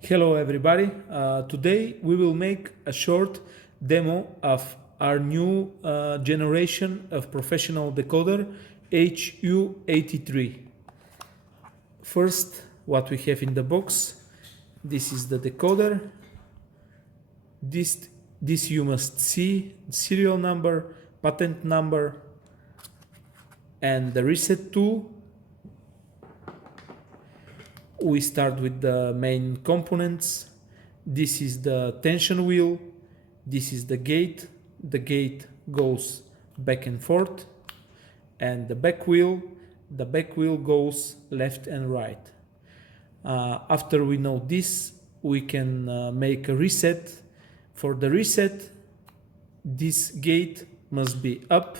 Hello everybody. Today we will make a short demo of our new generation of professional decoder HU83. First, what we have in the box. This is the decoder. This you must see serial number, patent number, and the reset tool. We start with the main components. This is the tension wheel. This is the gate. The gate goes back and forth. And the back wheel goes left and right. After we know this, we can make a reset. For the reset, this gate must be up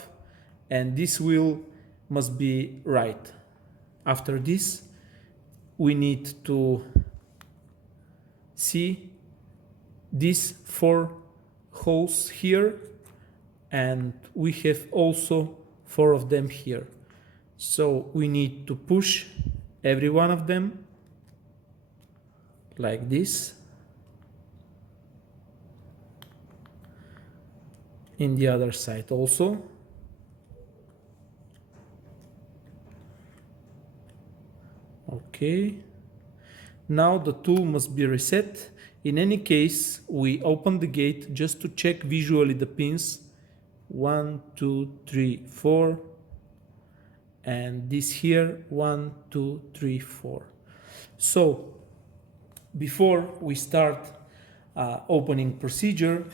and this wheel must be right. After this, we need to see these 4 holes here, and we have also 4 of them here. So we need to push every one of them like this. In the other side also. Okay, now the tool must be reset. In any case, we open the gate just to check visually the pins. 1, 2, 3, 4, and this here 1, 2, 3, 4. So before we start opening procedure,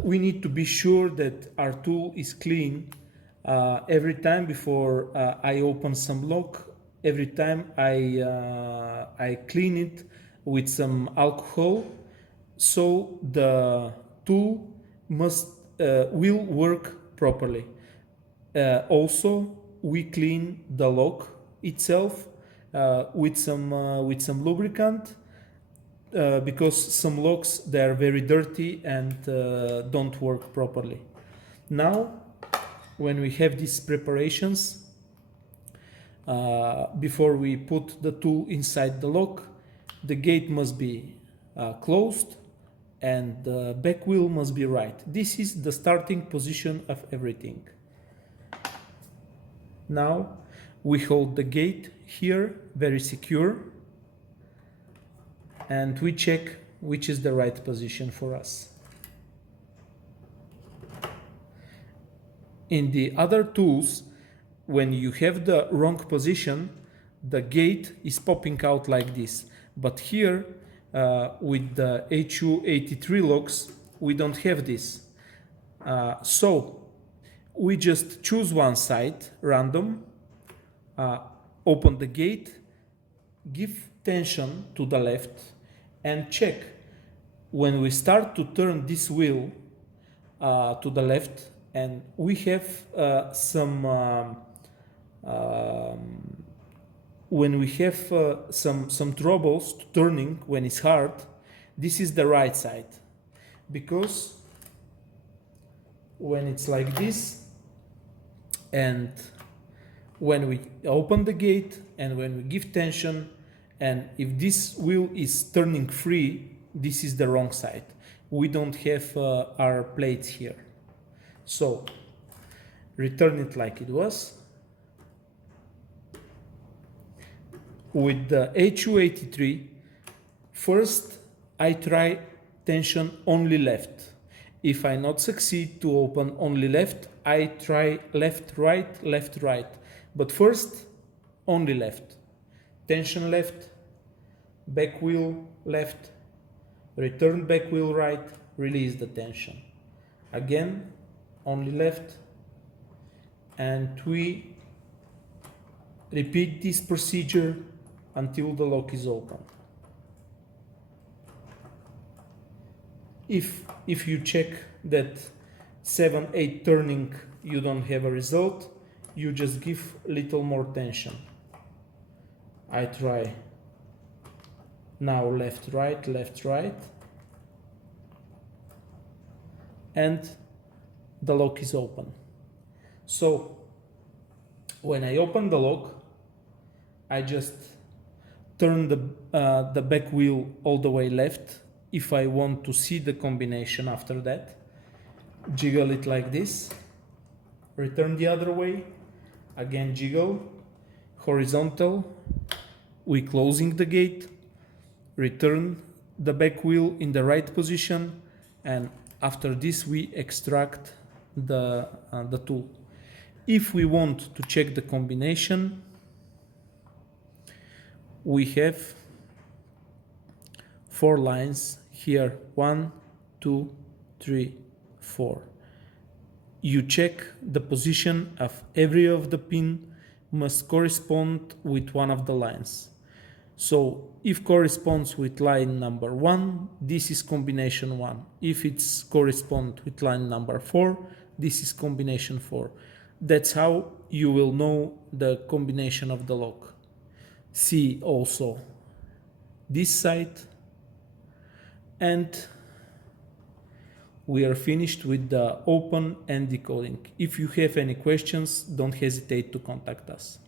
we need to be sure that our tool is clean every time before I open some lock. Every time I clean it with some alcohol, so the tool will work properly. Also, we clean the lock itself with some lubricant because some locks, they are very dirty and don't work properly. Now, when we have these preparations, before we put the tool inside the lock, the gate must be closed and the back wheel must be right. This is the starting position of everything. Now we hold the gate here very secure and we check which is the right position for us. In the other tools, when you have the wrong position, the gate is popping out like this. But here, with the HU83 locks, we don't have this. So we just choose one side, random, open the gate, give tension to the left, and check. When we start to turn this wheel to the left, and we have when we have some troubles turning when it's hard, this is the right side, because when it's like this and when we open the gate and when we give tension, and if this wheel is turning free, this is the wrong side. We don't have our plates here. So return it like it was. With the HU83, first I try tension only left. If I not succeed to open only left, I try left, right. But first, only left. Tension left, back wheel left, return back wheel right, release the tension. Again, only left, and we repeat this procedure until the lock is open. If you check that 7-8 turning you don't have a result, you just give little more tension. I try now left, right, and the lock is open. So when I open the lock, I just turn the back wheel all the way left if I want to see the combination after that. Jiggle it like this, return the other way, again jiggle, horizontal, we closing the gate, return the back wheel in the right position, and after this we extract the tool. If we want to check the combination, we have 4 lines here, 1, 2, 3, 4. You check the position of every of the pin must correspond with one of the lines. So if corresponds with line number 1, this is combination 1. If it's correspond with line number 4, this is combination 4. That's how you will know the combination of the lock. See also this side, and we are finished with the open and decoding. If you have any questions, don't hesitate to contact us.